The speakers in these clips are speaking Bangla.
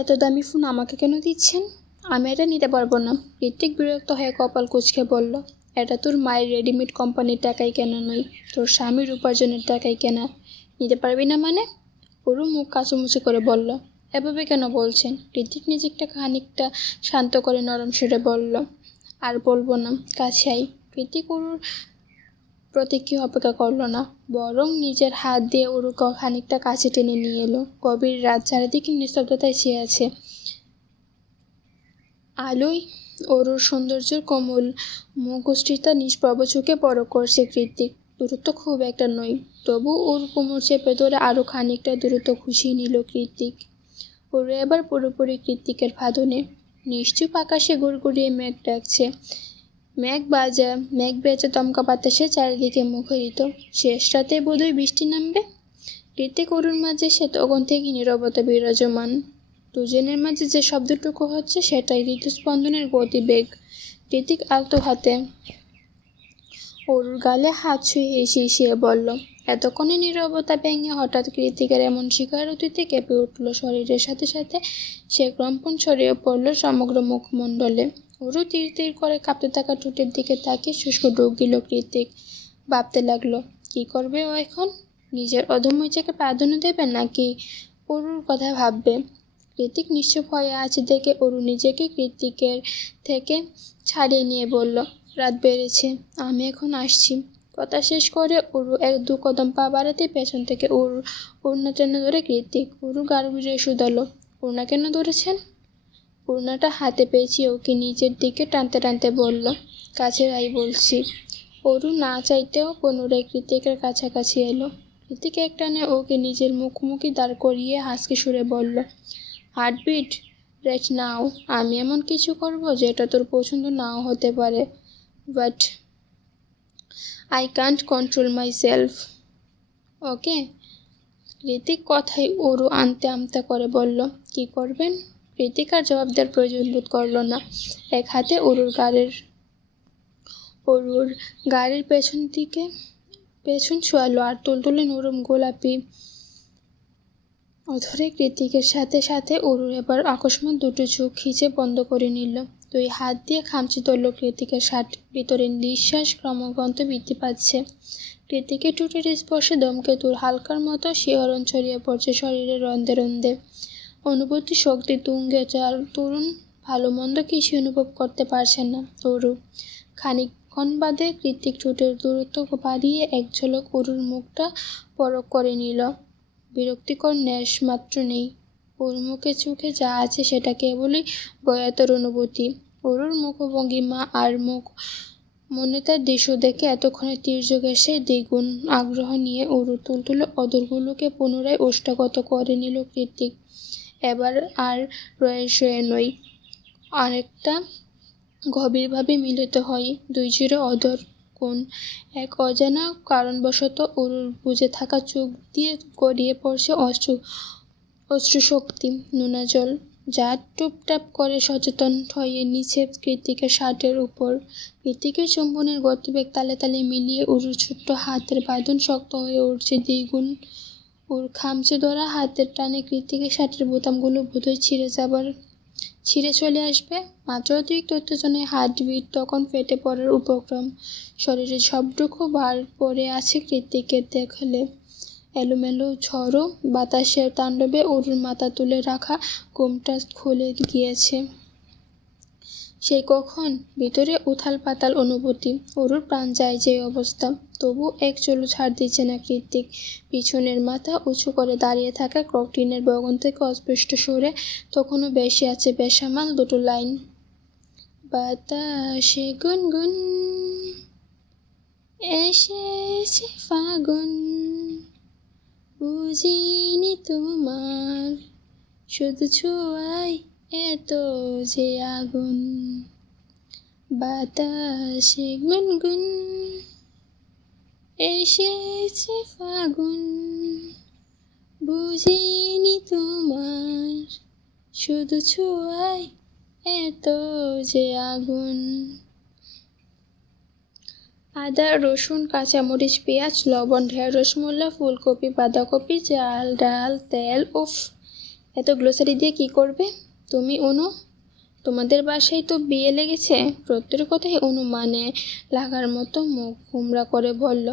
এত দামি ফোন আমাকে কেন দিচ্ছেন? আমি এটা নিতে পারবো না। ঋত্বিক বিরক্ত হয়ে কপাল কুঁচকে বলল, এটা তোর মায়ের রেডিমেড কোম্পানির টাকায় কেনা নয়, তোর স্বামীর উপার্জনের টাকায় কেনা। নিতে পারবি না মানে? ওরু মুখ কাচুমুচি করে বলল, এভাবে কেন বলছেন? ঋত্বিক নিজেকে খানিকটা শান্ত করে নরম সুরে বলল, আর বলবো না, কাছে আই। ঋত্বিক ওরুর প্রতিক্রিয়া অপেক্ষা করল না, বরং নিজের হাত দিয়ে ওরুকে খানিকটা কাছে টেনে নিয়ে এলো। গভীর রাত, চারিদিকে নিস্তব্ধতায় ছেয়ে আছে। আলোয় ওরুর সৌন্দর্যের কোমল মুখোশটা নিষ্প্রভ চোখে পরখ করছে ঋত্বিক। দূরত্ব খুব একটা নয়, তবু ওর কোমর চেপে ধরে আরও খানিকটা দূরত্ব খুশিয়ে নিল ঋত্বিক। ওর এবার পুরোপুরি ঋত্বিকের ফাঁদনে। নিশ্চুপ আকাশে গুড়গুড়িয়ে মেঘ ডাকছে। মেঘ বেজে দমকা বাতাসে চারিদিকে মুখরিত। শেষ রাতে বোধহয় বৃষ্টি নামবে। ঋত্বিক ওরুর মাঝে সে তখন থেকে নীরবতা বিরাজমান। দুজনের মাঝে যে শব্দটুকু হচ্ছে সেটাই হৃদস্পন্দনের গতিবেগ। ঋত্বিক আলতো হাতে ওরুর গালে হাত ছুঁয়ে শিশিয়ে বলল। এতক্ষণে নীরবতা ভেঙে হঠাৎ ঋত্বিকের এমন স্বীকারোক্তিতে কেঁপে উঠল শরীরের সাথে সাথে। সে কম্পন ছড়িয়ে পড়ল সমগ্র মুখমণ্ডলে। ওরু তীর তীর করে কাঁপতে থাকা ঠোঁটের দিকে তাকিয়ে শুষ্ক ঢোক গিল ঋত্বিক। ভাবতে লাগলো, কি করবে ও এখন? নিজের অদম্য ইচ্ছাকে প্রাধান্য দেবে নাকি ওরুর কথা ভাববে? ঋত্বিক নিশ্চুপ হয়ে আছে দেখে ওরু নিজেকে ঋত্বিকের থেকে ছাড়িয়ে নিয়ে বলল, রাত বেড়েছে, আমি এখন আসছি। কথা শেষ করে ওরু দু কদম পা বাড়াতে পেছন থেকে ওড়না টেনে ধরে ঋত্বিক। ওরু গাড় ঘুরিয়ে শুধালো, ওড়না কেন ধরেছেন? ওড়নাটা হাতে পেঁচিয়ে ওকে নিজের দিকে টানতে টানতে বলল, কাছে আই বলছি। ওরু না চাইতেও পুনরায় ঋত্বিকের কাছাকাছি এলো। ঋত্বিক এক টানে ওকে নিজের মুখোমুখি দাঁড় করিয়ে হাসকে সুরে বলল, হার্টবিট রেট নাও। আমি এমন কিছু করব যেটা তোর পছন্দ নাও হতে পারে, but I can't control myself, okay? Ritwik কথায় ওরু আমতা আমতা করে বলল, কি করবেন? ঋত্বিক আর জবাব দেওয়ার প্রয়োজন বোধ করল না। এক হাতে ওরুর গাড়ির পেছন ছোঁয়ালো আর তুলতুলে নরম গোলাপি অধরে ঋত্বিকের সাথে সাথে ওরুর এবার আকস্মাৎ দুটো চোখ খিচে বন্ধ করে নিল। দুই হাত দিয়ে খামচে ধরল ঋত্বিকের শার্ট। ভিতরে নিঃশ্বাস ক্রমাগত বৃদ্ধি পাচ্ছে। ঋত্বিকের ঠোঁটের স্পর্শে দমকে তোর হালকার মতো শিহরণ ছড়িয়ে পড়ছে শরীরের রন্ধে রন্ধে। অনুভূতি শক্তি তুঙ্গে তরুণ ভালো মন্দ কিছু অনুভব করতে পারছে না ওরু। খানিকক্ষণ বাদে ঋত্বিক ঠোঁটের দূরত্ব বাড়িয়ে এক ঝলক ওরুর মুখটা পরখ করে নিল। বিরক্তিকর ন্যাস মাত্র নেই। ওর মুখে চোখে যা আছে সেটা কেবলই ভয়াতর অনুভূতি। ওরুর মুখভঙ্গিমা আর মনে তার দৃশ্য দেখে এতক্ষণে তীর্যক এসে দ্বিগুণ আগ্রহ নিয়ে ওরুর তুলতুলে অধরগুলোকে পুনরায় ওষ্ঠাগত করে নিল ঋত্বিক। এবার আর রয়ে শয়ে নয়, আরেকটা গভীরভাবে মিলিত হয় দুই জোড়া অধর। কোন এক অজানা কারণবশত ওরুর বুজে থাকা চোখ দিয়ে গড়িয়ে পড়ছে অশ্রুশক্তি, নোনা জল, যা টুপটাপ করে সচেতন হয়ে নিচে ঋত্বিকের শার্টের উপর। ঋত্বিকের চুম্বনের গতিবেগ তালে তালে মিলিয়ে ওরুর ছোট্ট হাতের বাঁধন শক্ত হয়ে উঠছে দ্বিগুণ। ওর খামচে ধরা হাতের টানে ঋত্বিকের শার্টের বোতামগুলো বোধহয় ছিঁড়ে চলে আসবে। মাত্র অতিরিক্ত উত্তেজনায় হার্টবিট তখন ফেটে পড়ার উপক্রম। শরীরের সবটুকু ভার পড়ে আছে ঋত্বিকের দেখালে। এলোমেলো ঝড়ো বাতাসের তাণ্ডবে ওরুর মাথা তুলে রাখা ঘোমটা খুলে গিয়েছে। সেই কখন ভিতরে উথাল পাতাল অনুভূতি। ওরুর প্রাণ যায় যে অবস্থা। তবু এক চুলও ছাড় দিচ্ছে না ঋত্বিক। পিছনের মাথা উঁচু করে দাঁড়িয়ে থাকা ক্রকটিনের বগন থেকে অস্পষ্ট সুরে তখনও ভেসে আছে বেসামাল দুটো লাইন, বাতাসে গুনগুন এসেছে ফাগুন, বুঝিনি তোমার শুধু ছোঁয়ায় এত যে আগুন। বাতাসে গুনগুন এসেছে ফাগুন, বুঝিনি তোমার শুধু ছোঁয়ায় এত যে আগুন। আদা, রসুন, কাঁচামরিচ, পেঁয়াজ, লবণ, ঢেঁড়স, মূলা, ফুলকপি, বাঁধাকপি, চাল, ডাল, তেল, উফ, এত গ্লোসারি দিয়ে কি করবে তুমি অনু? তোমাদের বাসায় তো বিয়ে লেগেছে। প্রত্যেক কথাই অনুমানে লাগার মতো মুখ গুমরা করে বলল,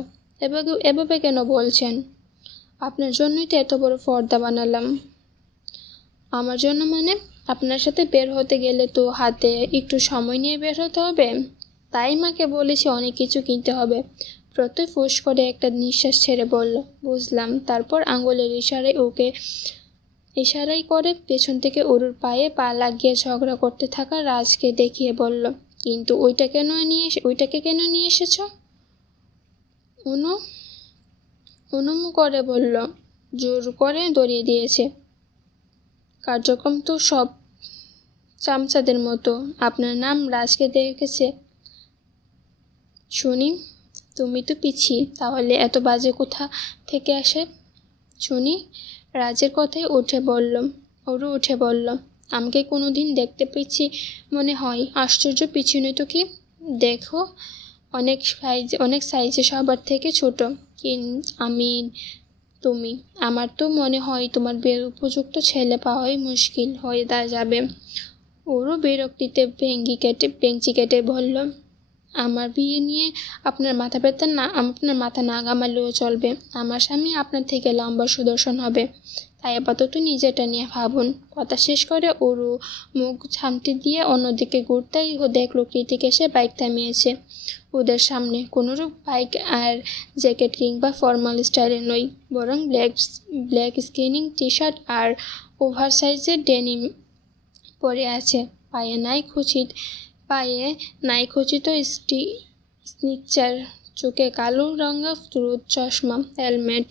এভাবে কেন বলছেন? আপনার জন্যই তো এত বড় পর্দা বানালাম। আমার জন্য মানে? আপনার সাথে বের হতে গেলে তো হাতে একটু সময় নিয়ে বের হতে হবে। তাই মাকে বলেছি অনেক কিছু কিনতে হবে। প্রত্যয় ফুস করে একটা নিঃশ্বাস ছেড়ে বলল, বুঝলাম। তারপর আঙুলের ইশারাই করে পেছন থেকে অরুর পায়ে পা লাগিয়ে ঝগড়া করতে থাকা রাজকে দেখিয়ে বলল, কিন্তু ওইটাকে কেন নিয়ে এসেছ? অনুম করে বলল, জোর করে ধরিয়ে দিয়েছে। কার্যক্রম তো সব চামচাদের মতো। আপনার নাম রাজকে দেখেছে শুনি। তুমি তো পিছি, তাহলে এত বাজে কোথা থেকে আসে শুনি? রাজের কথায় ওরও উঠে বলল, আমাকে কোনোদিন দেখতে পিছি মনে হয়? আশ্চর্য, পিছু নয় তো কি। দেখো, অনেক সাইজে সবার থেকে ছোট। তুমি আমার তো মনে হয় তোমার বিয়ের উপযুক্ত ছেলে পাওয়াই মুশকিল হয়ে যাবে। ওরও বিরক্তিতে বেঞ্চি কেটে বলল, আমার বিয়ে নিয়ে আপনার মাথা না ঘামালেও চলবে। আমার স্বামী আপনার থেকে লম্বা সুদর্শন হবে। তাই আপাতত নিজেটা নিয়ে ভাবুন। কথা শেষ করে ওরু মুখ ছামটি দিয়ে অন্যদিকে ঘুরতেই দেখলো কৃতিক এসে বাইক থামিয়েছে ওদের সামনে। কোনোরূপ বাইক আর জ্যাকেট কিংবা ফর্মাল স্টাইলে নয়, বরং ব্ল্যাক স্কিনিং টি শার্ট আর ওভার সাইজের ডেনিম পরে আছে। পায়ে নাই খচিত স্নিকচার, চোখে কালো রঙা রোদ চশমা, হেলমেট।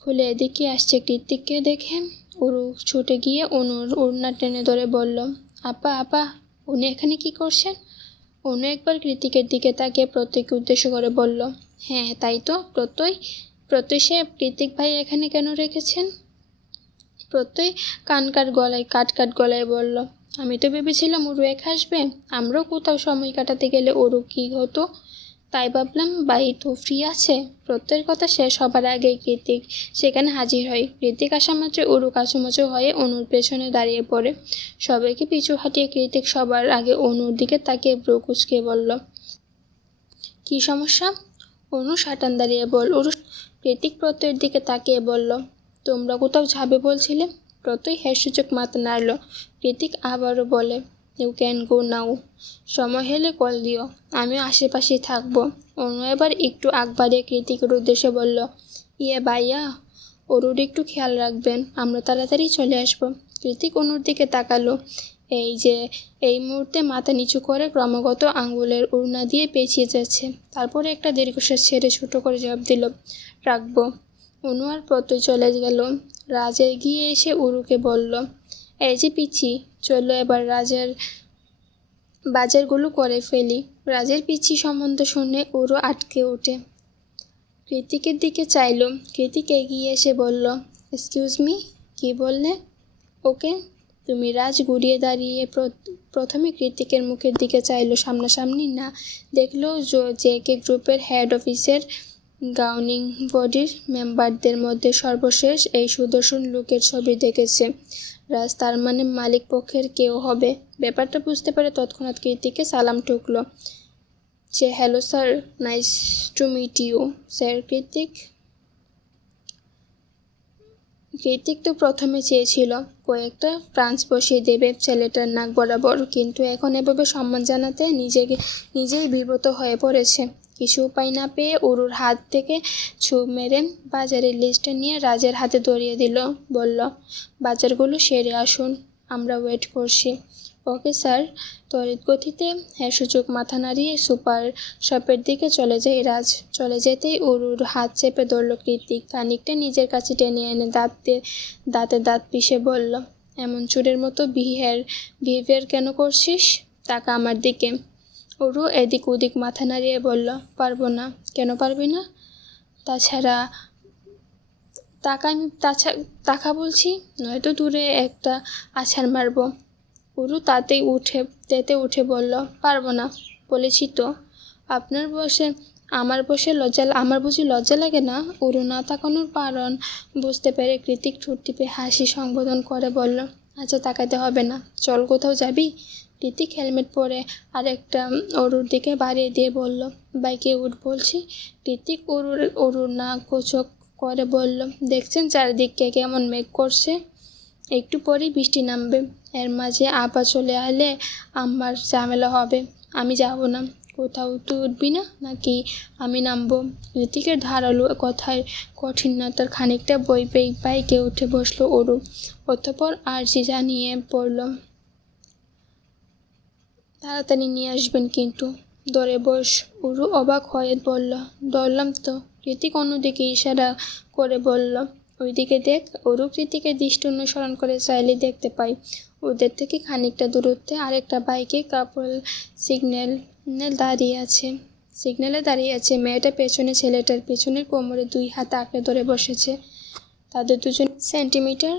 খুলে এদিকে আসছে কৃতিককে দেখে ওরু ছুটে গিয়ে অনুর ওড়না টেনে ধরে বলল, আপা, উনি এখানে কি করছেন? অনু একবার কৃতিকের দিকে তাকিয়ে প্রত্যয়কে উদ্দেশ্য করে বলল, হ্যাঁ তাই তো। প্রত্যয় সে কৃতিক ভাই এখানে কেন রেখেছেন? প্রত্যয় কাট গলায় বলল, আমি তো ভেবেছিলাম ওরু এক আসবে। আমরাও কোথাও সময় কাটাতে গেলে ওরু কি হতো, তাই ভাবলাম ভাই তো ফ্রি আছে। প্রত্যয়ের কথা শেষ হবার আগেই কৃতিক সেখানে হাজির হয়। কৃতিক আসা মাত্রই ওরু কাচুমাচু হয়ে অনুর পেছনে দাঁড়িয়ে পড়ে। সবাইকে পিছু হাঁটিয়ে কৃতিক সবার আগে অনুর দিকে তাকিয়ে ভ্রু কুঁচকে বলল, কি সমস্যা? অনু সাটান দাঁড়িয়ে কৃতিক প্রত্যয়ের দিকে তাকিয়ে বলল, তোমরা কোথাও যাবে বলছিলে? প্রত্যয় হ্যাঁসূচক মাথা নাড়ল। কৃতিক আবারও বলে, ইউ ক্যান গো নাও। সময় হলে কল দিও, আমিও আশেপাশেই থাকবো। অনু এবার একটু আগ বাড়িয়ে কৃতিকের উদ্দেশ্যে বলল, ভাইয়া, ওরুর একটু খেয়াল রাখবেন, আমরা তাড়াতাড়ি চলে আসবো। কৃতিক অনুর দিকে তাকালো। এই মুহূর্তে মাথা নিচু করে ক্রমাগত আঙ্গুলের ওড়না দিয়ে পেঁচিয়ে যাচ্ছে। তারপরে একটা দীর্ঘশ্বাস ছেড়ে ছোটো করে জবাব দিল, রাখবো। অনু আর প্রত্যয় চলে গেল। রাজ এগিয়ে এসে উরুকে বলল, এই যে পিচ্ছি, চলো এবার বাজারগুলো করে ফেলি। রাজের পিচ্ছি সম্বন্ধ শুনে উরু আটকে ওঠে। কৃতিকের দিকে চাইল। কৃতিক এগিয়ে এসে বলল, এক্সকিউজ মি, কি বললে? ওকে। তুমি রাজ ঘুরিয়ে দাঁড়িয়ে প্রথমে কৃতিকের মুখের দিকে চাইল, সামনাসামনি না। দেখল জেকে গ্রুপের হেড অফিসের গাউনিং বডির মেম্বারদের মধ্যে সর্বশেষ এই সুদর্শন লোকের ছবি দেখেছে রাজ, তার মানে মালিক পক্ষের কেউ হবে। ব্যাপারটা বুঝতে পারে তৎক্ষণাৎ কৃতিকে সালাম ঠুকল। Hello sir, nice to meet you sir. Kritik তো প্রথমে চেয়েছিল কয়েকটা প্রাঞ্চ বসিয়ে দেবে ছেলেটার নাক বরাবর, কিন্তু এখন এভাবে সম্মান জানাতে নিজেই বিব্রত হয়ে পড়েছে। কিছু উপায় না পেয়ে উরুর হাত থেকে ছু মেরে বাজারের লিস্টটা নিয়ে রাজের হাতে ধরিয়ে দিল। বলল, বাজারগুলো সেরে আসুন, আমরা ওয়েট করছি। Okay sir. তড়িৎ গতিতে হ্যাঁসূচক মাথা নাড়িয়ে সুপার শপের দিকে চলে যায় রাজ। চলে যেতেই উরুর হাত চেপে ধরল কৃতিক। খানিকটা নিজের কাছে টেনে এনে দাঁতে দাঁত পিষে বলল, এমন চোরের মতো বিহেভিয়ার কেন করছিস? তাকা আমার দিকে। উরু এদিক ওদিক মাথা নাড়িয়ে বলল, পারবো না। কেন পারবি না? তাছাড়া তাকা বলছি, নয়তো দূরে একটা আছাড় মারবো। উরু তেতে উঠে বলল, পারবো না বলেছি তো। আপনার বয়সে আমার বুঝি লজ্জা লাগে না? অরু না তাকানোর কারণ বুঝতে পেরে কৃতিক ঠোঁট টিপে হাসি সংবোধন করে বলল, আচ্ছা তাকাতে হবে না, চল কোথাও যাবি? কৃতিক হেলমেট পরে আরেকটা অরুর দিকে বাড়িয়ে দিয়ে বলল, বাইকে উঠ বলছি। কৃতিক অরুর না কোচক করে বলল, দেখছেন চারিদিকে কেমন মেঘ করছে, একটু পরেই বৃষ্টি নামবে, এর মাঝে আপা চলে এলে আমার ঝামেলা হবে, আমি যাব না। কোথাও তুই উঠবি না নাকি আমি নামবো? ঋতিকের ধারালো কথায় কঠিনতার খানিকটা বই পেয়ে বাইকে উঠে বসলো অরু। অতঃপর আর্জি জানিয়ে পড়ল, তাড়াতাড়ি নিয়ে আসবেন কিন্তু, দরে বস। অরু অবাক হয়ে বলল, ধরলাম তো। কৃতিক অন্যদিকে ইশারা করে বলল, ওইদিকে দেখ। অরু কৃতিকের দৃষ্টি অনুসরণ করে চাইলে দেখতে পাই ওদের থেকে খানিকটা দূরত্বে আরেকটা বাইকে কাপল সিগন্যালে দাঁড়িয়ে আছে। মেয়েটা পেছনে, ছেলেটার পেছনের কোমরে 2 হাত আঁকড়ে ধরে বসেছে। তাদের 2 সেন্টিমিটার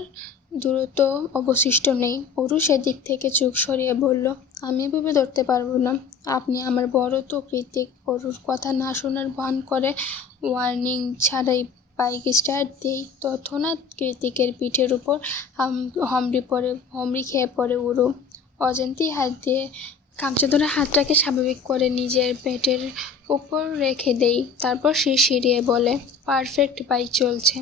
দূরত্ব অবশিষ্ট নেই। অরু সেদিক থেকে চোখ সরিয়ে বলল, আমি এভাবে ধরতে পারবো না, আপনি আমার বড় তো। কৃতিক অরুর কথা না শোনার ভান করে ওয়ার্নিং ছাড়াই বাইক স্টার্ট দেই। তৎক্ষণাৎ কৃতিকের পিঠের উপর হমড়ি খেয়ে পড়ে অরু। অজান্তেই হাত দিয়ে কামচে ধরে হাতটাকে স্বাভাবিক করে নিজের পেটের উপর রেখে দেই। তারপর সিঁড়িয়ে বলে, পারফেক্ট, বাইক চলছে।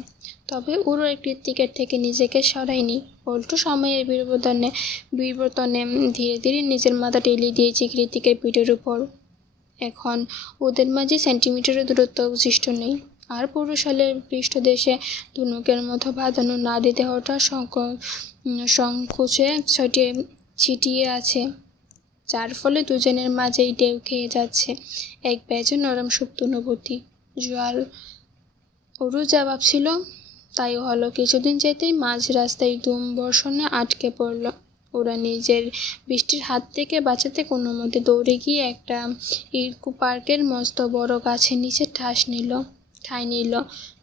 তবে অরু কৃতিকের থেকে নিজেকে সরায়নি, উল্টো সময়ের বিবর্তনে ধীরে ধীরে নিজের মাথা টেলিয়ে দিয়েছে কৃতিকের পিঠের উপর। এখন ওদের মাঝে সেন্টিমিটারের দূরত্ব অবশিষ্ট নেই। আর পুরুষালের পৃষ্ঠদেশে ধনুকের মতো বাঁধানো নারী দেহটা সংকোচে ছিটিয়ে আছে, যার ফলে দুজনের মাঝেই ঢেউ খেয়ে যাচ্ছে এক বেজে নরম সুপ্ত অনুভূতি। জোয়ার। অরু যা ভাবছিল তাই হলো। কিছুদিন যেতেই মাঝ রাস্তায় ধুম বর্ষণে আটকে পড়ল। ওরা নিজের বৃষ্টির হাত থেকে বাঁচাতে কোনো মতে দৌড়ে গিয়ে একটা ইকো পার্কের মস্ত বড় গাছের নিচে ঠাঁই নিল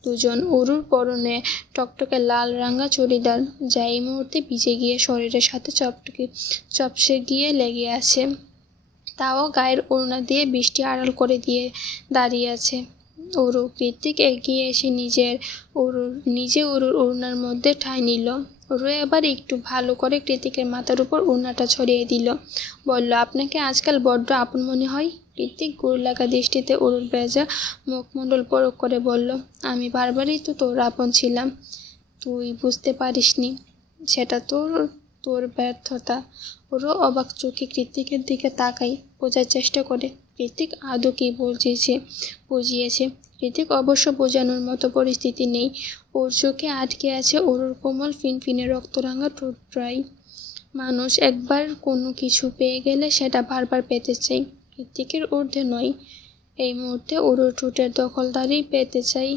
দুজন। অরুর পরনে টকটকে লাল রাঙা চুড়িদার, যা এই মুহূর্তে ভিজে গিয়ে শরীরের সাথে চপসে গিয়ে লেগে আছে। তাও গায়ের ওড়না দিয়ে বৃষ্টি আড়াল করে দিয়ে দাঁড়িয়ে আছে। অরু। কৃতিক এগিয়ে এসে নিজে অরুর ওড়নার মধ্যে ঠাঁই নিল। অরু এবার একটু ভালো করে কৃতিকের মাথার উপর ওড়নাটা ছড়িয়ে দিল। বলল, আপনাকে আজকাল বড্ড আপন মনে হয়। কৃতিক গুড় লাগা দৃষ্টিতে অরুর ভেজা মুখমণ্ডল পরখ করে বলল, আমি বারবারই তো তোর আপন ছিলাম, তুই বুঝতে পারিসনি, সেটা তোর ব্যর্থতা। অরু অবাক চোখে কৃতিকের দিকে তাকাই, বোঝার চেষ্টা করে কৃতিক আদৌ কি বুঝিয়েছে। কৃতিক অবশ্য বোঝানোর মতো পরিস্থিতি নেই। ওর চোখে আটকে আছে অরুর কোমল ফিনফিনে রক্তরাঙা ঠোঁটটাই। মানুষ একবার কোনো কিছু পেয়ে গেলে সেটা বারবার পেতে চাই। কৃতিকের ঊর্ধ্বে নয়, এই মুহূর্তে অরুর ঠোঁটের দখলদারি পেতে চাই।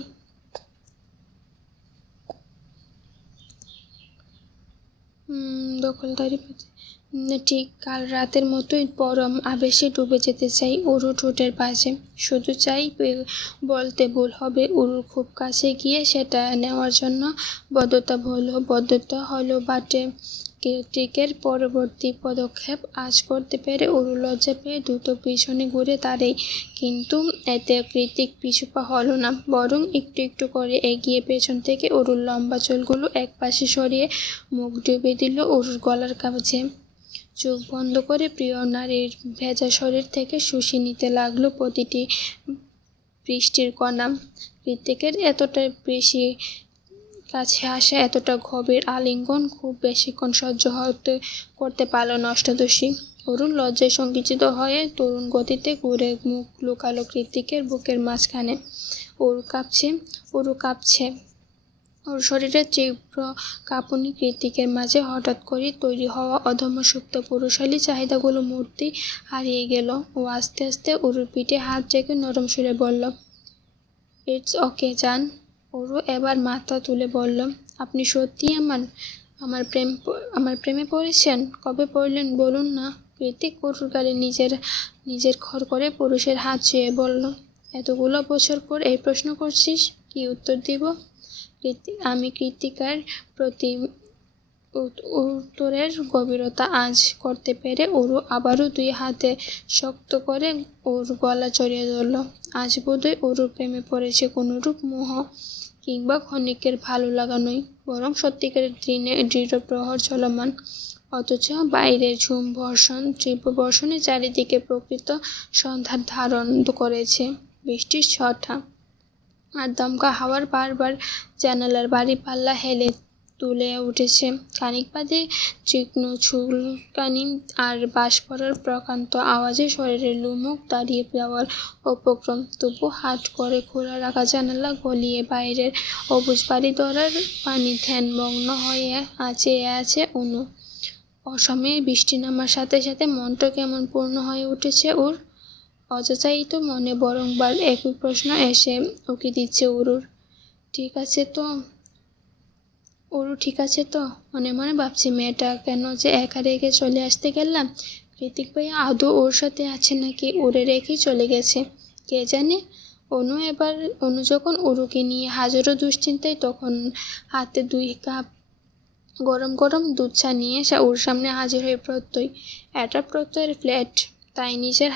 ঠিক কাল রাতের মতোই পরম আবেশে ডুবে যেতে চাই অরু ঠোঁটের পাশে। শুধু চাই বলতে ভুল হবে, অরুর খুব কাছে গিয়ে সেটা নেওয়ার জন্য বদ্ধতা হলো বাটে। কৃতিকের পরবর্তী পদক্ষেপ আজ করতে পেরে অরু লজ্জা পেয়ে দ্রুত পিছনে ঘুরে দাঁড়ায়। কিন্তু এতে কৃতিক পিছুপা হলো না, বরং একটু একটু করে এগিয়ে পেছন থেকে অরুর লম্বা চুলগুলো এক পাশে সরিয়ে মুখ ডুবে দিল অরুর গলার কাছে। চোখ বন্ধ করে প্রিয় নারীর ভেজা শরীর থেকে শুষে নিতে লাগলো প্রতিটি বৃষ্টির কণা। কৃতিকের এতটা বেশি কাছে আসা, এতটা গভীর আলিঙ্গন খুব বেশিক্ষণ সহ্য করতে পারল না অষ্টাদশী। অরুণ লজ্জায় সংকুচিত হয়ে তরুণ গতিতে ঘুরে মুখ লুকালো কৃতিকের বুকের মাঝখানে। অরু কাঁপছে। ওর শরীরের তীব্র কাঁপুনি কৃতিকের মাঝে হঠাৎ করে তৈরি হওয়া অদম্য সুপ্ত পুরুষালী চাহিদাগুলো মুহূর্তেই হারিয়ে গেল। ও আস্তে আস্তে অরুর পিঠে হাত রেখে নরম সুরে বলল, ইটস ওকে জান। অরু এবার মাথা তুলে বলল, আপনি সত্যিই আমার প্রেমে পড়েছেন? কবে পড়লেন বলুন না। কৃতিক অরুর গালে নিজের খর করে পুরুষের হাত ছুঁয়ে বলল, এতগুলো বছর পর এই প্রশ্ন করছিস, কি উত্তর দিব? আমি কৃতিকার প্রতি উত্তরের গভীরতা আঁচ করতে পেরে ওরু আবারও 2 হাতে শক্ত করে ওর গলা জড়িয়ে ধরল। আজ বোধহয় ওরুর প্রেমে পড়েছে কোনরূপ মোহ কিংবা ক্ষণিকের ভালো লাগা নয়, বরং সত্যিকারের দৃঢ় প্রহর চলমান। অথচ বাইরের তীব্র বর্ষণে চারিদিকে প্রকৃত সন্ধ্যার ধারণ করেছে বৃষ্টির ছটা। আর দমকা হাওয়ার বারবার জানালার বাড়ি পাল্লা হেলে তুলে উঠেছে। খানিক বাদে তীক্ষ্ণ চুলকানি আর বাঁশ পড়ার প্রকান্ত আওয়াজে শরীরের লোমমুখ দাঁড়িয়ে যাওয়ার উপক্রম। তবু হাট করে খোলা রাখা জানালা গলিয়ে বাইরের অবুঝ বাড়ি ধরার পানি ধ্যানমগ্ন হয়ে আছে অনু। অসময়ে বৃষ্টি নামার সাথে সাথে মনটা কেমন পূর্ণ হয়ে উঠেছে ওর। অযাচাইত মনে বারংবার একই প্রশ্ন এসে উকি দিচ্ছে ওরুর। ঠিক আছে তো ওরু? ঠিক আছে তো? মনে মনে ভাবছি, মেয়েটা কেন যে একা রেখে চলে আসতে গেলাম। কৃতিক ভাইয়া আদৌ ওর সাথে আছে নাকি ওরে রেখেই চলে গেছে কে জানে। অনু যখন ওরুকে নিয়ে হাজারো দুশ্চিন্তায়, তখন হাতে 2 কাপ গরম গরম দুধ চা নিয়ে ওর সামনে হাজির হয়ে প্রত্যয়। এটা প্রত্যয়ের ফ্ল্যাট, তাই নিজের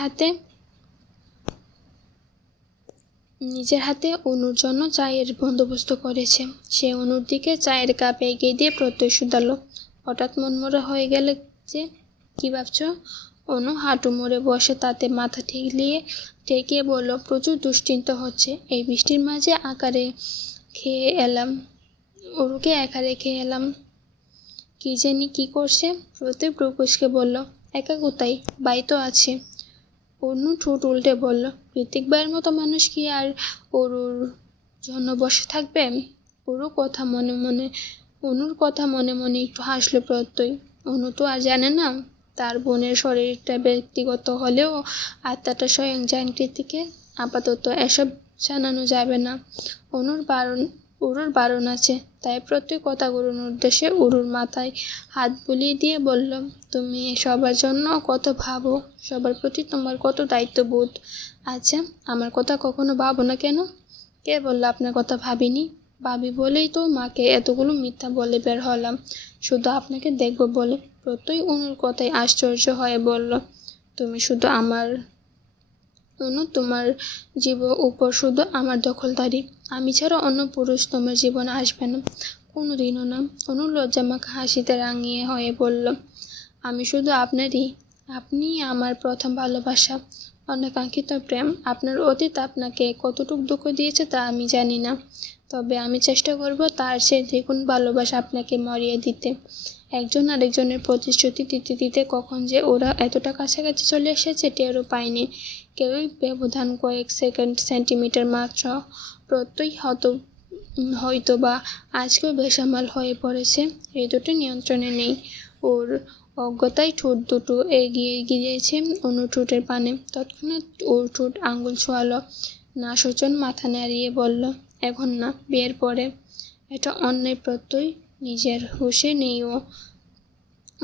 হাতে অনুর জন্য চায়ের বন্দোবস্ত করেছে। সে অনুর দিকে চায়ের কাপ এগিয়ে দিয়ে প্রত্যয় শুধালো, হঠাৎ মনমরা হয়ে গেলে যে? কি ভাবছ? অনু হাঁটু মুড়ে বসে তাতে মাথা ঠেকিয়ে বলল, প্রচুর দুশ্চিন্তা হচ্ছে। এই বৃষ্টির মাঝে ওরুকে একা রেখে এলাম। কি জানি কি করছে। প্রত্যয় প্রকুশকে বলল, একা কোথায়? বাই তো আছে। অনু ঠোঁট উল্টে বলল, কৃতিক ভাইয়ের মতো মানুষ কি আর ওরুর জন্য বসে থাকবে? অনুর কথা মনে মনে একটু হাসলো প্রত্যয়। অনু তো আর জানে না তার বোনের শরীরটা ব্যক্তিগত হলেও আত্মাটা স্বয়ং জান কৃতিকে। আপাতত এসব জানানো যাবে না। উরুর বারণ আছে। তাই প্রত্যেক কথাগুলোর উদ্দেশ্যে উরুর মাথায় হাত বুলিয়ে দিয়ে বলল, তুমি সবার জন্য কত ভাবো, সবার প্রতি তোমার কত দায়িত্ববোধ। আচ্ছা, আমার কথা কখনো ভাবো না কেন? কে বললো আপনার কথা ভাবিনি? ভাবি বলেই তো মাকে এতগুলো মিথ্যা বলে বের হলাম, শুধু আপনাকে দেখবো বলে। প্রত্যয় অনুর কথায় আশ্চর্য হয়ে বলল, তোমার উপর শুধু আমার দখলদারি। আমি ছাড়া অন্য পুরুষ তোমার জীবনে আসবে না, কোনোদিনও না। অনু লজ্জামাখা হাসিতে রাঙিয়ে হয়ে বলল, আমি শুধু আপনারই। আপনি আমার প্রথম ভালোবাসা, অনাকাঙ্ক্ষিত প্রেম। আপনার অতীত আপনাকে কতটুকু দুঃখ দিয়েছে তা আমি জানি না, তবে আমি চেষ্টা করব তার চেয়ে দ্বিগুণ ভালোবাসা আপনাকে মরিয়ে দিতে। একজন আরেকজনের প্রতিশ্রুতি দিতে দিতে কখন যে ওরা এতটা কাছাকাছি চলে এসেছে টেরও পায়নি কেউই। ব্যবধান কয়েক সেন্টিমিটার মাত্র। প্রত্যয় হয়তোবা আজকেও বেসামাল হয়ে পড়েছে, হৃদয়টা নিয়ন্ত্রণে নেই। ওর অজ্ঞতায় ঠোঁট দুটো এগিয়ে গিয়েছে অনুর ঠোঁটের পানে। তৎক্ষণাৎ ওর ঠোঁট আঙুল ছোঁয়ালো। না সজন মাথা নাড়িয়ে বলল, এখন না, বিয়ের পরে। এটা অন্যায়। প্রত্যয় নিজের হুঁশে নেই ও।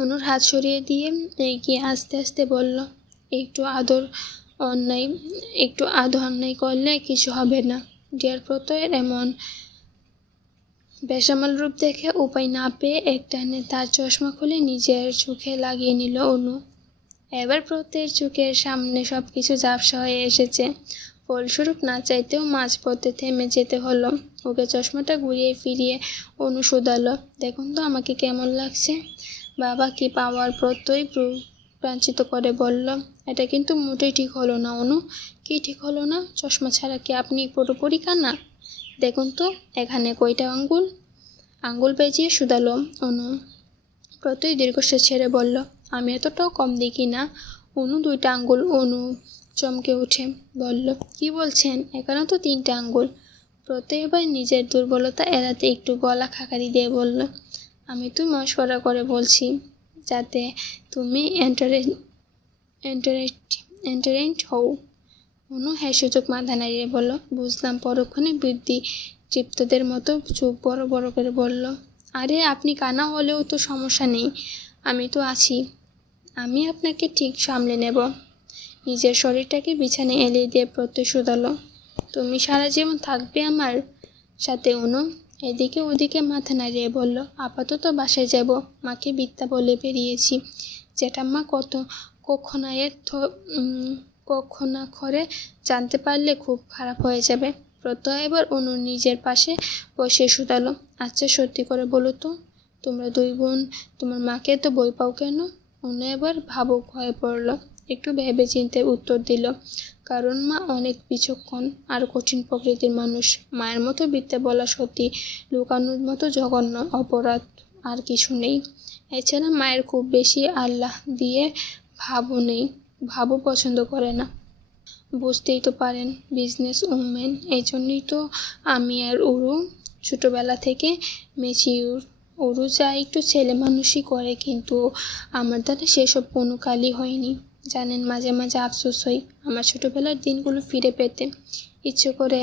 অনুর হাত সরিয়ে দিয়ে এগিয়ে আস্তে আস্তে বলল, একটু আদর অন্যায় করলে কিছু হবে না। ডিয়ার প্রত্যয়ের এমন বেসামাল রূপ দেখে উপায় না পেয়ে একটানে তার চশমা খুলে নিজের চোখে লাগিয়ে নিল অনু। এবার প্রত্যয়ের চোখের সামনে সবকিছু ঝাপসা হয়ে এসেছে। ফলস্বরূপ না চাইতেও মাঝপথে থেমে যেতে হলো ওকে। চশমাটা ঘুরিয়ে ফিরিয়ে অনু শুধালো, দেখুন তো আমাকে কেমন লাগছে? বাবা কি পাওয়ার! প্রত্যয় প্রাঞ্চিত করে বলল, এটা কিন্তু মোটেই ঠিক হলো না অনু। কি ঠিক হলো না? চশমা ছাড়া কি আপনি পুরোপুরি কানা? দেখুন তো এখানে কয়টা আঙ্গুল বেজিয়ে শুধালো অনু। প্রত্যয় দীর্ঘশ্বাস ছেড়ে বলল, আমি এতটাও কম দেখি না। অনু 2টা আঙ্গুল। অনু চমকে উঠে বলল, কি বলছেন? এখানেও তো 3টে আঙ্গুল। প্রত্যয় এবার নিজের দুর্বলতা এড়াতে একটু গলা খাকারি দিয়ে বলল, আমি তো মশকরা করে বলছি যাতে তুমি এন্টারটেইনড হও। অনু সূচক মাথা নাড়িয়ে বলল, বুঝলাম। পরক্ষণে বুদ্ধিদীপ্তদের মতো চোখ বড় বড় করে বলল, আরে আপনি কানা হলেও তো সমস্যা নেই, আমি তো আছি। আমি আপনাকে ঠিক সামলে নেব। নিজের শরীরটাকে বিছানায় এলিয়ে দিয়ে প্রত্যয় শুধালো, তুমি সারা জীবন থাকবে আমার সাথে অনু? এদিকে ওদিকে মাথা নাড়িয়ে বলল, আপাতত বাসায় যাব, মাকে মিথ্যা বলে বেরিয়েছি। জ্যাঠাম্মা কখনাক্ষরে জানতে পারলে খুব খারাপ হয়ে যাবে। প্রত্যয় এবার অনুর নিজের পাশে বসে শুধালো, আচ্ছা সত্যি করে বলো তো, তোমরা দুই বোন তোমার মাকে তো ভয় পাও কেন? অনু এবার ভাবুক হয়ে পড়ল। একটু ভেবে চিন্তে উত্তর দিল, কারণ মা অনেক বিচক্ষণ আর কঠিন প্রকৃতির মানুষ। মায়ের মতো মিথ্যে বলা সত্যি লুকানোর মতো জঘন্য অপরাধ আর কিছু নেই। এছাড়া মায়ের খুব বেশি আল্লাহ দিয়ে ভাবও পছন্দ করে না। বুঝতেই তো পারেন, বিজনেস উমেন। এই জন্যই তো আমি আর উরু ছোটোবেলা থেকে মেচিউর। উরু যা একটু ছেলে মানুষই করে, কিন্তু আমার দ্বারা সেসব কোনো কালই হয়নি। জানেন, মাঝে মাঝে আফসোস হয় আমার ছোটোবেলার দিনগুলো ফিরে পেতে। ইচ্ছে করে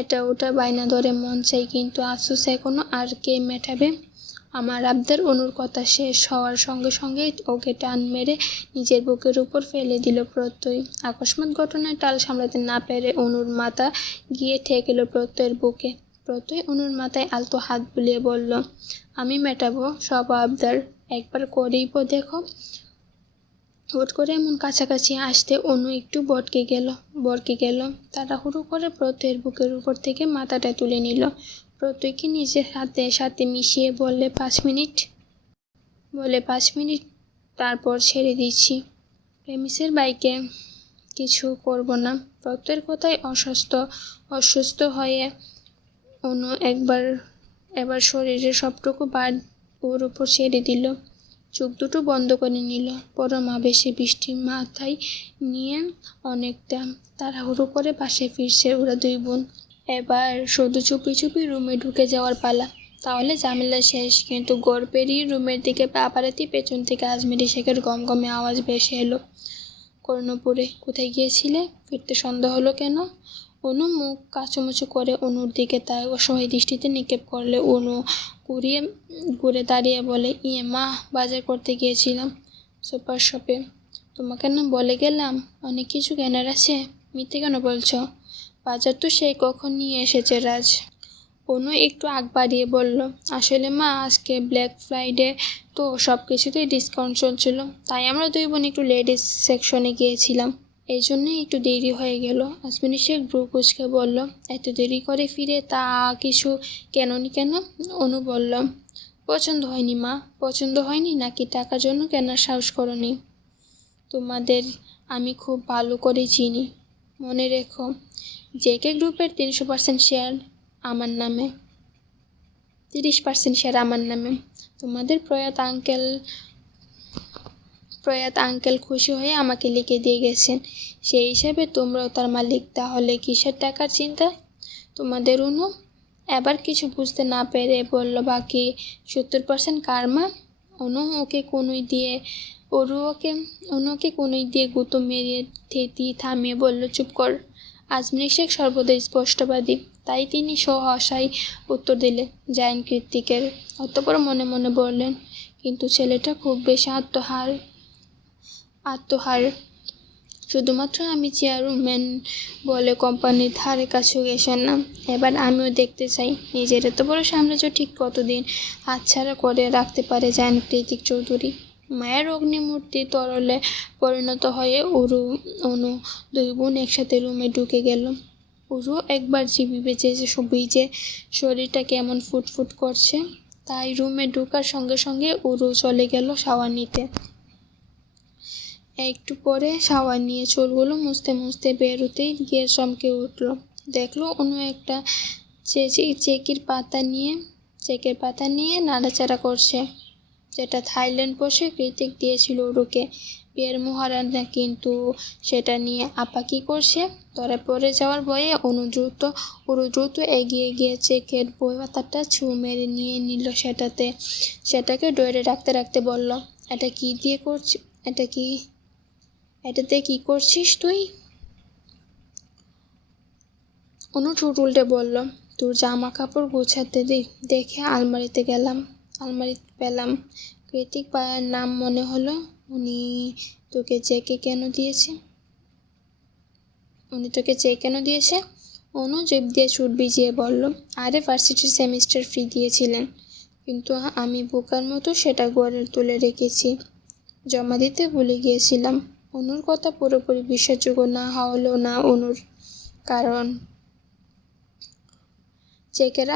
এটা ওটা বায়না ধরে মন চাই, কিন্তু আফসোস এখনও আর কে মেটাবে? আমার আবদার অনুর কথা শেষ হওয়ার সঙ্গে সঙ্গেই ওকে টান মেরে নিজের বুকের উপর ফেলে দিল প্রত্যয়। আকস্মাৎ ঘটনায় টাল সামলাতে না পেরে অনুর মাথা গিয়ে ঠেকেল প্রত্যয়ের বুকে। প্রত্যয় অনুর মাথায় আলতো হাত বুলিয়ে বলল, আমি মেটাবো সব আবদার, একবার করেই দেখো। হুট করে এমন কাছাকাছি আসতে অনু একটু বরকে গেল। তাড়াহুড়ো করে প্রত্যয়ের বুকের উপর থেকে মাথাটা তুলে নিল। প্রত্যয়কে নিজের সাথে মিশিয়ে বললে 5 মিনিট, তারপর ছেড়ে দিচ্ছি। প্রেমিসের বাইকে কিছু করব না। প্রত্যয়ের কথায় অসুস্থ হয়ে অনু এবার শরীরের সবটুকু বাদ ওর উপর ছেড়ে দিল। চোখ দুটো বন্ধ করে নিল। পরম আবেশে বৃষ্টি মাথায় নিয়ে অনেকটা তাড়াহুড়ো করে বাসায় ফিরছে ওরা দুই বোন। এবার শুধু চুপি চুপি রুমে ঢুকে যাওয়ার পালা, তাহলে ঝামেলা শেষ। কিন্তু ঘর পেরিয়ে রুমের দিকে পা বাড়াতেই পেছন থেকে আজমেরি শেখের গমগমে আওয়াজ ভেসে এলো, কর্ণপুরে কোথায় গিয়েছিলে? ফিরতে সন্দেহ হলো কেন? অনু মুখ কাচুমুচু করে অনুর দিকে তাই অসহায় দৃষ্টিতে নিক্ষেপ করলে অনু ঘুরে দাঁড়িয়ে বলে, ইয়ে মা, বাজার করতে গিয়েছিলাম সুপার শপে। তোমাকে না বলে গেলাম অনেক কিছু কেনার আছে, মিথ্যে কেন বলছো? বাজার তো সেই কখন নিয়ে এসেছে রাজ। অনু একটু আগ বাড়িয়ে বলল, আসলে মা, আজকে ব্ল্যাক ফ্রাইডে তো সব কিছুতেই ডিসকাউন্ট চলছিল, তাই আমরা দুই বোন একটু লেডিস সেকশনে গিয়েছিলাম, এই জন্যই একটু দেরি হয়ে গেল। আজমিনী শেখ ভ্রু কুঁচকে বলল, এত দেরি করে ফিরে তা কিছু কেননি কেন? অনু বলল, পছন্দ হয়নি মা। পছন্দ হয়নি নাকি টাকার জন্য কেনার সাহস করনি? তোমাদের আমি খুব ভালো করে চিনি। মনে রেখো, জেকে গ্রুপের 300% শেয়ার আমার নামে, 30% শেয়ার আমার নামে। তোমাদের প্রয়াত আঙ্কেল খুশি হয়ে আমাকে লিখে দিয়ে গেছেন, সেই হিসাবে তোমরাও তার মালিক। তাহলে কিসের টাকার চিন্তা তোমাদের? অনু এবার কিছু বুঝতে না পেরে বলল, বাকি 70% কার মা? অনু ওকে কনুই দিয়ে গুঁতো মেরে থামিয়ে বলল, চুপ কর। আজমির শেখ সর্বদাই স্পষ্টবাদী, তাই তিনি সহসায় উত্তর দিলেন, জায়েন কৃত্তিকের। অতঃপর মনে মনে বললেন, কিন্তু ছেলেটা খুব বেশি আত্মহার। শুধুমাত্র আমি চেয়ারম্যান বলে কোম্পানির ধারে কাছেও গেছেন না। এবার আমিও দেখতে চাই নিজের এত বড় সাম্রাজ্য ঠিক কতদিন হাতছাড়া করে রাখতে পারে জায়েন কৃত্তিক চৌধুরী। মায়ের অগ্নিমূর্তি তরলে পরিণত হয়ে অনু দুই বোন একসাথে রুমে ঢুকে গেল। উরু একবার ভিজে শরীরটা কেমন ফুটফুট করছে, তাই রুমে ঢোকার সঙ্গে সঙ্গে উরু চলে গেল শাওয়ার নিতে। একটু পরে শাওয়ার নিয়ে চুলগুলো মুছতে বেরোতেই গিয়ে চমকে উঠল। দেখলো অনু একটা চেকের পাতা নিয়ে নাড়াচাড়া করছে, যেটা থাইল্যান্ড বসে কৃতিক দিয়েছিল উরুকে বিয়ের মহারাজা। কিন্তু সেটা নিয়ে আপা কী করছে ধরা পড়ে যাওয়ার ভয়ে উরু দ্রুত এগিয়ে গিয়ে চেকের পাতাটা ছু মেরে নিয়ে নিল। সেটাকে ডয়ারে রাখতে বলল, এটাতে কি করছিস তুই? অনু ঠোঁট উল্টে বলল, তোর জামা কাপড় গোছাতে দেখে আলমারিতে পেলাম। কৃতিক পায়ের নাম মনে হলো। উনি তোকে চেক কেন দিয়েছে? অনু জিভ দিয়ে চুট ভিজিয়ে বলল, আরে ভার্সিটির সেমিস্টার ফি দিয়েছিলেন, কিন্তু আমি বোকার মতো সেটা ঘরে তুলে রেখেছি, জমা দিতে ভুলে গিয়েছিলাম। অনুর কথা পুরোপুরি বিশ্বাসযোগ্য না হলেও না অনুর, কারণ চেকের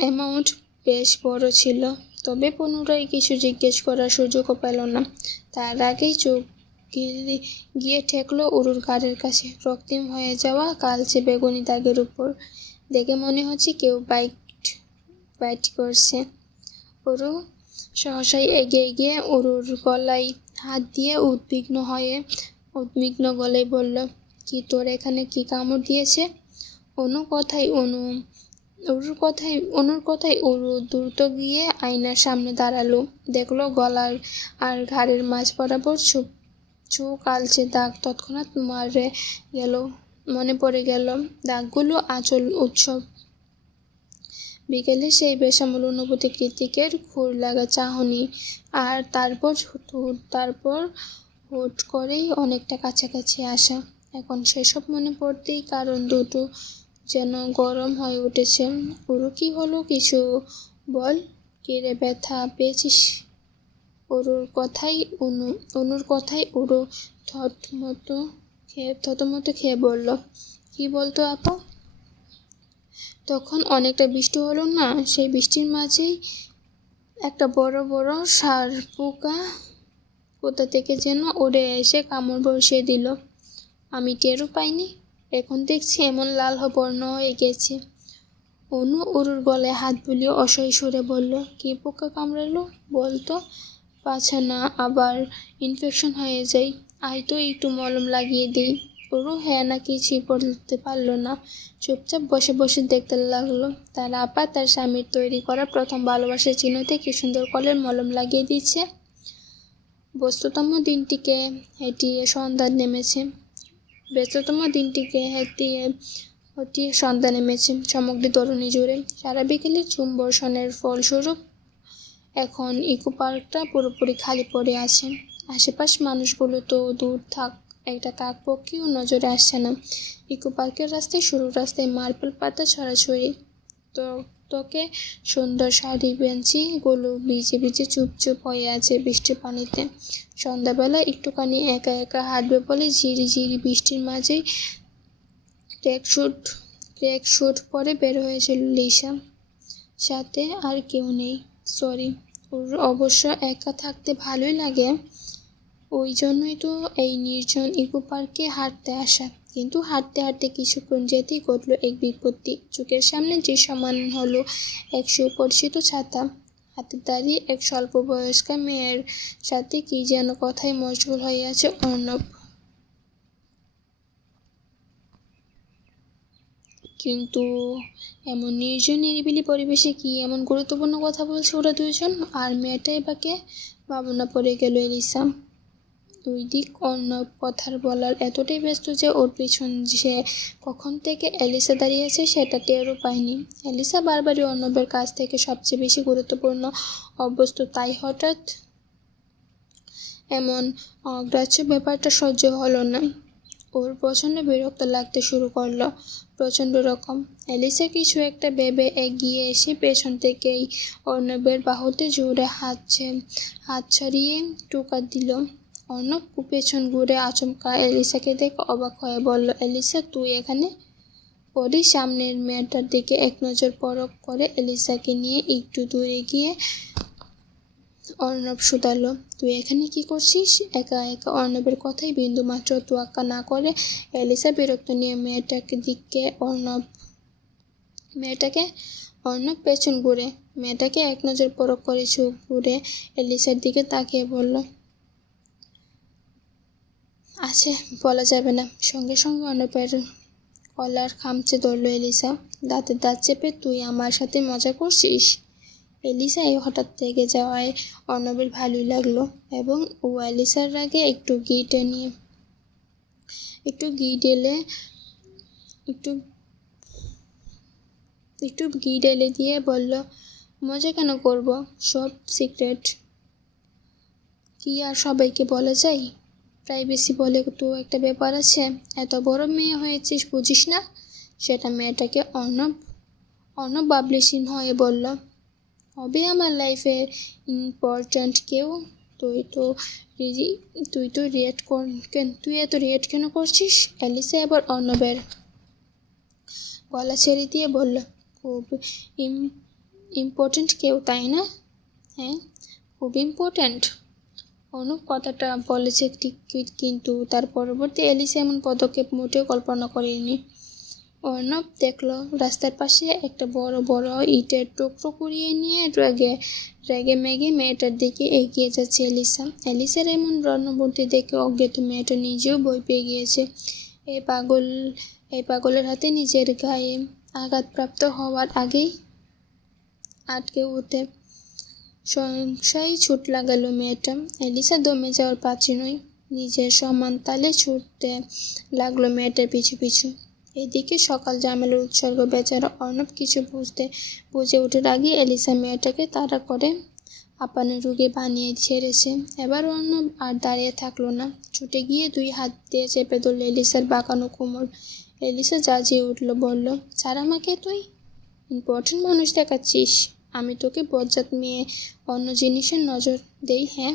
অ্যামাউন্ট বেশ বড় ছিল। তবে পুনরায় কিছু জিজ্ঞেস করার সুযোগও পেল না। তার আগেই চোখ গিয়ে ঠেকল উরুর ঘাড়ের কাছে, রক্তিম হয়ে যাওয়া কালচে বেগুনি দাগের উপর। দেখে মনে হচ্ছে কেউ বাইট করছে। উরু সহসাই এগিয়ে গিয়ে উরুর গলায় হাত দিয়ে উদ্বিগ্ন গলায় বলল, কি তোর এখানে কি কামড় দিয়েছে? অনুর কথায় উরু দ্রুত গিয়ে আয়নার সামনে দাঁড়ালো। দেখলো গলার আর ঘাড়ের মাঝ বরাবর কালচে দাগ। তৎক্ষণাৎ মনে পড়ে গেল দাগগুলো আঁচল উৎসব বিকেলে সেই বেসামাল অনুভূতি, কৃতিকের ঘুর লাগা চাহনি, আর তারপর হুট করেই অনেকটা কাছাকাছি আসা। এখন সেসব মনে পড়তেই কারণ দুটো যেন গরম হয়ে উঠেছে। উরু কি হলো, কিছু বল। কিরে ব্যথা পেয়েছিস? অনুর কথাই উরু থতমত খেয়ে বলল, কি বলতো আপা? তখন অনেকটা বৃষ্টি হলো না, সেই বৃষ্টির মাঝেই একটা বড় বড় ষাঁড় পোকা কোথা থেকে যেন উড়ে এসে কামড় বসিয়ে দিল। আমি টেরও পাইনি, এখন দেখছি এমন লাল বর্ণ হয়ে গেছে। অনু উরুর গলায় হাত বুলিয়ে অসহায় সুরে বলল, কি পোকা কামড়ালো বলতো? পাছা না আবার ইনফেকশন হয়ে যায়, আয় তো একটু মলম লাগিয়ে দিই। উরু হ্যাঁ না কিছুই বলতে পারল না, চুপচাপ বসে বসে দেখতে লাগলো তার আপা তার স্বামীর তৈরি করা প্রথম ভালোবাসার চিহ্নতে কি সুন্দর কলের মলম লাগিয়ে দিচ্ছে। ব্যস্ততম দিনটিকে হটিয়ে সন্ধ্যা নেমেছে সমগ্র তরুণী জুড়ে। সারা বিকেলে চুম বর্ষণের ফলস্বরূপ এখন ইকো পার্কটা পুরোপুরি খালি পড়ে আছে। আশেপাশ মানুষগুলো তো দূর থাক, একটা কাক পক্ষীও নজরে আসছে না। ইকো পার্কের শুরুর রাস্তায় মার্বেল পাতা ছড়াছড়ি, তোকে সুন্দর শাড়ি বেঞ্চিগুলো ভিজে ভিজে চুপচুপ হয়ে আছে বৃষ্টির পানিতে। সন্ধ্যাবেলা একটুখানি একা একা হাঁটবে বলে ঝিরি ঝিরি বৃষ্টির মাঝেই ট্রেক শুট পরে বের হয়েছিল লিসা। সাথে আর কেউ নেই। সরি, ওর অবশ্য একা থাকতে ভালোই লাগে, ওই জন্যই তো এই নির্জন ইকো পার্কে হাঁটতে আসা। কিন্তু হাঁটতে হাঁটতে কিছুক্ষণ যেতেই ঘটল এক বিপত্তি। চোখের সামনে দৃশ্যমান হলো এক সুপরিচিত ছাতা হাতে দাঁড়িয়ে এক স্বল্প বয়স্কা মেয়ের সাথে কি যেন কথায় মশগুল হয়ে আছে অর্ণব। কিন্তু এমন নির্জন নিরিবিলি পরিবেশে কি এমন গুরুত্বপূর্ণ কথা বলছে ওরা দুজন? আর মেয়েটাই বা কে? ভাবনা পড়ে গেল এলিসা। দুই দিক অর্ণব কথার বলার এতটাই ব্যস্ত যে ওর পিছন সে কখন থেকে এলিসা দাঁড়িয়ে আছে সেটা টেরও পায়নি। এলিসা বারবারই অর্ণবের কাছ থেকে সবচেয়ে বেশি গুরুত্বপূর্ণ অভ্যস্ত, তাই হঠাৎ এমন অগ্রাহ্য ব্যাপারটা সহ্য হলো না। ওর প্রচণ্ড বিরক্ত লাগতে শুরু করলো, প্রচণ্ড রকম। এলিসা কিছু একটা ভেবে এগিয়ে এসে পেছন থেকেই অর্ণবের বাহুতে জোরে হাত ছাড়িয়ে টোকা দিল। অর্ণব পেছন ঘুরে আচমকা এলিসাকে দেখে অবাক হয়ে বলল, এলিসা তুই এখানে? পরে সামনের মেয়েটার দিকে এক নজর পরখ করে এলিসাকে নিয়ে একটু দূরে গিয়ে অর্ণব শুধালো, তুই এখানে কি করছিস? একা একা অর্ণবের কথাই বিন্দুমাত্র তোয়াক্কা না করে এলিসা বিরক্ত নিয়ে অর্ণব পেছন ঘুরে মেয়েটাকে এক নজর পরখ করে চোখ ঘুরে এলিসার দিকে তাকিয়ে বলল, আছে বলা যাবে না। সঙ্গে সঙ্গে অর্ণবের কলার খামচে ধরল এলিসা, দাঁতের দাঁত চেপে, তুই আমার সাথে মজা করছিস? এলিসা এই হঠাৎ রেগে যাওয়ায় অর্ণবের ভালোই লাগলো এবং ও এলিসার রাগে একটু ঘি ঢেলে দিয়ে বলল, মজা কেন করব? সব সিক্রেট কি আর সবাইকে বলা যায়? প্রাইভেসি বলে তো একটা ব্যাপার আছে। এত বড় মেয়ে হয়েছিস বুঝিস না? সেটা মেয়েটাকে অর্ণব বাবলিসীন হয়ে বলল, হবে আমার লাইফের ইম্পর্ট্যান্ট কেউ। তুই তো তুই তো তুই এত রিয়েক্ট কেন করছিস? অ্যালিসা এবার অর্ণবের গলা ছেড়ে দিয়ে বলল, খুব ইম্পর্ট্যান্ট কেউ, তাই না? হ্যাঁ, খুব ইম্পর্ট্যান্ট। অর্ণব কথাটা বলেছে ঠিক, কিন্তু তার পরবর্তী অ্যালিসা এমন পদক্ষেপ মোটেও কল্পনা করেনি। অর্ণব দেখল রাস্তার পাশে একটা বড় বড় ইটের টুকরো কুড়িয়ে নিয়ে রেগে মেগে মেয়েটার দিকে এগিয়ে যাচ্ছে অ্যালিসার এমন রণবুদ্ধি দেখে অজ্ঞাত মেয়েটা নিজেও ভয় পেয়ে গিয়েছে। এই পাগলের হাতে নিজের গায়ে আঘাতপ্রাপ্ত হওয়ার আগেই আটকে উঠে সংশয় ছুট লাগালো মেয়েটা। অ্যালিসা দমে যাওয়ার পাত্রী নয়, নিজের সমান তালে ছুটতে লাগলো মেয়েটার পিছু পিছু। এদিকে সকাল ঝামেলার উৎসর্গ বেচারা অর্ণব কিছু বুঝে ওঠার আগে অ্যালিসা মেয়েটাকে তাড়া করে আপানের রুগে বানিয়ে ছেড়েছে। এবার অর্ণব আর দাঁড়িয়ে থাকলো না, ছুটে গিয়ে 2 হাত দিয়ে চেপে ধরল এলিসার বাঁকানো কোমর। এলিসা জাজিয়ে উঠল, বলল, ছাড় আমাকে, তুই ইম্পর্টেন্ট মানুষ দেখাচ্ছিস? আমি তোকে বজ্জাত মেয়ে অন্য জিনিসের নজর দেই? হ্যাঁ,